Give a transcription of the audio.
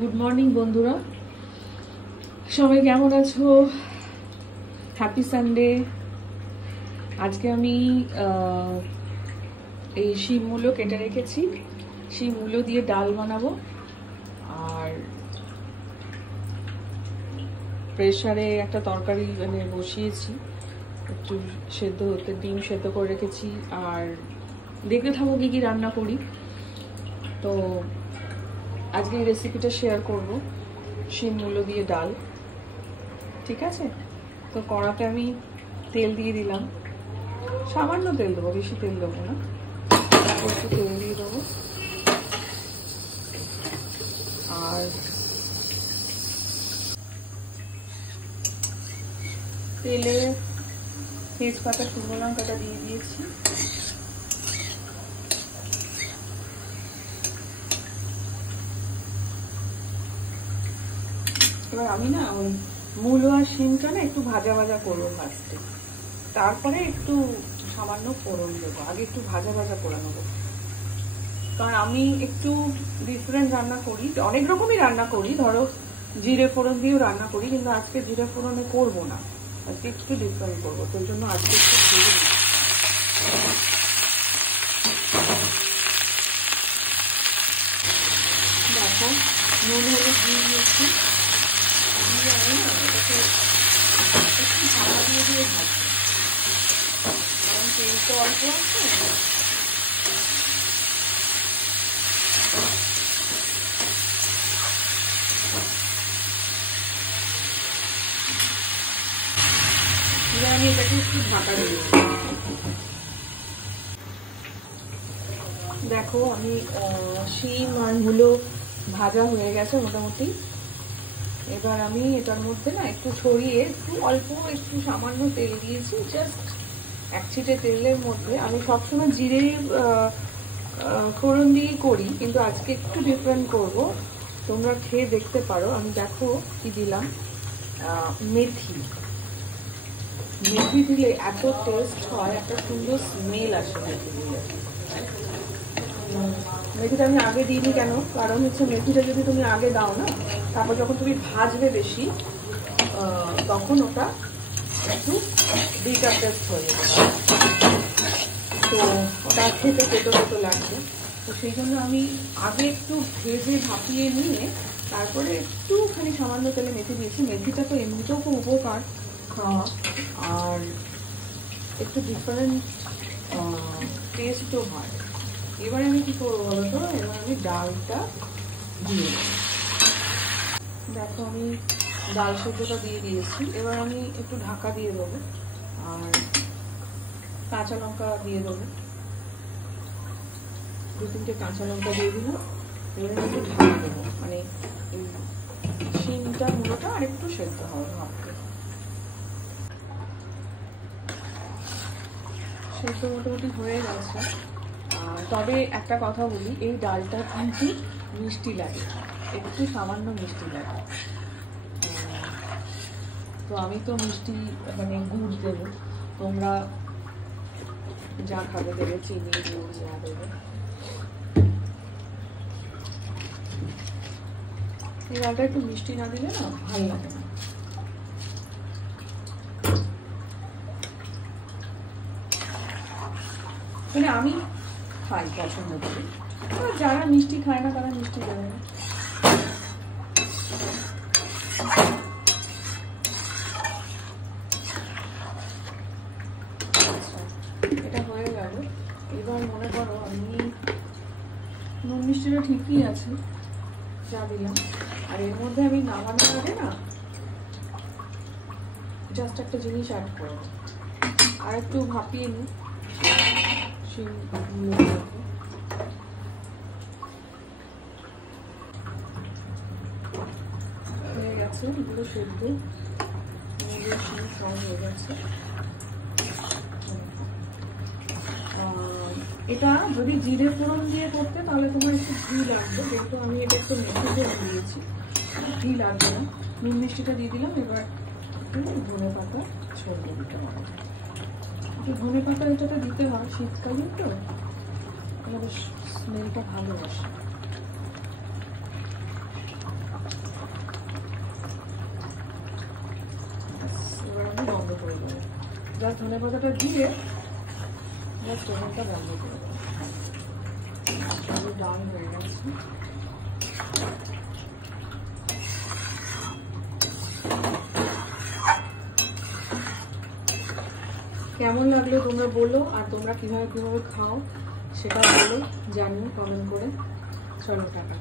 Good morning বন্ধুরা, সবাই কেমন আছো? Happy Sunday. আজকে আমি এই শিম মূলো কেটে রেখেছি, শিম মূলো দিয়ে ডাল বানাবো। আর প্রেসারে একটা তরকারি বসিয়েছি, একটু সেদ্ধ হতে, ডিম সেদ্ধ করে রেখেছি। আর দেখতে থাকবো কি কি রান্না করি। তো আজকে এই রেসিপিটা শেয়ার করব, শিম মূলো দিয়ে ডাল। ঠিক আছে, তো কড়াতে আমি তেল দিয়ে দিলাম, সামান্য তেল দেবো, বেশি তেল দেবো না, একটু তেল দিয়ে দেবো। আর তেলে তেজপাতা, শুকনো লঙ্কাটা দিয়ে দিয়েছি। এবার আমি না ওই মূলো আর শিমটা না একটু ভাজা ভাজা করবো ফার্স্টে, তারপরে একটু সামান্য ফোড়ন দেবো। আগে একটু ভাজা ভাজা করে নেবো, কারণ আমি একটু ডিফারেন্ট রান্না করি, অনেক রকমই রান্না করি। ধরো জিরে ফোড়ন দিয়েও রান্না করি, কিন্তু আজকে জিরে ফোড়নে করবো না, আজকে একটু ডিফারেন্ট করবো। তোর জন্য আজকে একটু ভেজে নিই। দেখো নুন হলুদ দিয়ে দিয়েছি, দিয়ে আমি না এটাকে একটু ঢাকা দিয়ে দিয়ে ভাজছি, কারণ তেল তো অল্প আছে। আমি এটাকে একটু ঢাকা দিয়ে দিই। দেখো আমি শিম আর মূলো ভাজা হয়ে গেছে মোটামুটি। এবার আমি এটার মধ্যে না একটু ছড়িয়ে একটু অল্প একটু সামান্য তেল দিয়েছি, জাস্ট এক ছিটে তেলের মধ্যে। আমি সবসময় জিরে ফোড়ন দিয়েই করি, কিন্তু আজকে একটু ডিফারেন্ট করব, তোমরা খেয়ে দেখতে পারো। আমি দেখো কি দিলাম, মেথি। মেথি দিলে এত টেস্ট হয়, একটা সুন্দর স্মেল আসে মেথি দিলে। মেথিটা আমি আগে দিইনি কেন, কারণ হচ্ছে মেথিটা যদি তুমি আগে দাও না, তারপর যখন তুমি ভাজবে বেশি, তখন ওটা একটু বিটার টেস্ট হয়ে যাবে, তো ওটা খেতে পেটো পেটো লাগবে। তো সেই জন্য আমি আগে একটু ভেজে ভাপিয়ে নিয়ে তারপরে একটুখানি সামান্য তেলে মেথি দিয়েছি। মেথিটা তো এমনিতেও খুব উপকার খাওয়া, আর একটু ডিফারেন্ট টেস্টও হয়। এবারে আমি কি করবো বলতো, এবার আমি ডালটা দিয়ে দেবো। দেখো আমি ডাল সেদ্ধটা দিয়ে দিয়েছি। এবার আমি একটু ঢাকা দিয়ে দেবো, আর কাঁচা লঙ্কা দিয়ে দেবো, 2-3টে কাঁচা লঙ্কা দিয়ে দিলাম। এবার আমি একটু ঢাকা দেবো, মানে শিমটা মূলোটা আর একটু সেদ্ধ হবে ভাবতে। সেদ্ধ মোটামুটি হয়ে গেছে। তবে একটা কথা বলি, এই ডালটা কিন্তু মিষ্টি লাগে, একটু সামান্য মিষ্টি লাগে। তো আমি তো মিষ্টি গুড় দেবো, তোমরা যা খাবে দেবে, চিনি গুড় যা দেবে। এই ডালটা একটু মিষ্টি না দিলে না ভালো লাগে না। মানে আমি খাই, পছন্দ করি, যারা মিষ্টি খায় না তারা মিষ্টি দেবে না। এটা হয়ে গেল। এবার মনে করো আমি নুন মিষ্টিটা ঠিকই আছে যা দিলাম, আর এর মধ্যে আমি নামানোর আগে না জাস্ট একটা জিনিস অ্যাড করবো, আর একটু ভাপিয়ে নিই হয়ে গেছে। এগুলো সেদ্ধ সব হয়ে গেছে। এটা যদি জিরে ফোড়ন দিয়ে করতে তাহলে তোমার একটু ঘি লাগবে, কিন্তু আমি এটা একটু মেথিতে দিয়েছি, ঘি লাগবে না। নুন মিষ্টিটা দিয়ে দিলাম। এবার একটু ধনে পাতা ছড়িয়ে দিতে হবে। একটু ধনে পাতা এটাতে দিতে হয়, শীতকালীন তো আমাদের স্মেলটা ভালো আসে। জাস্ট ধনে পাতাটা দিয়ে জাস্ট ওভেনটা বন্ধ করে দেবো। ডান হয়ে গেছে। কেমন লাগলো তোমরা বলো, আর তোমরা কিভাবে কিভাবে খাও সেটা বলো, জানিও কমেন্ট করে। চলো টাটা।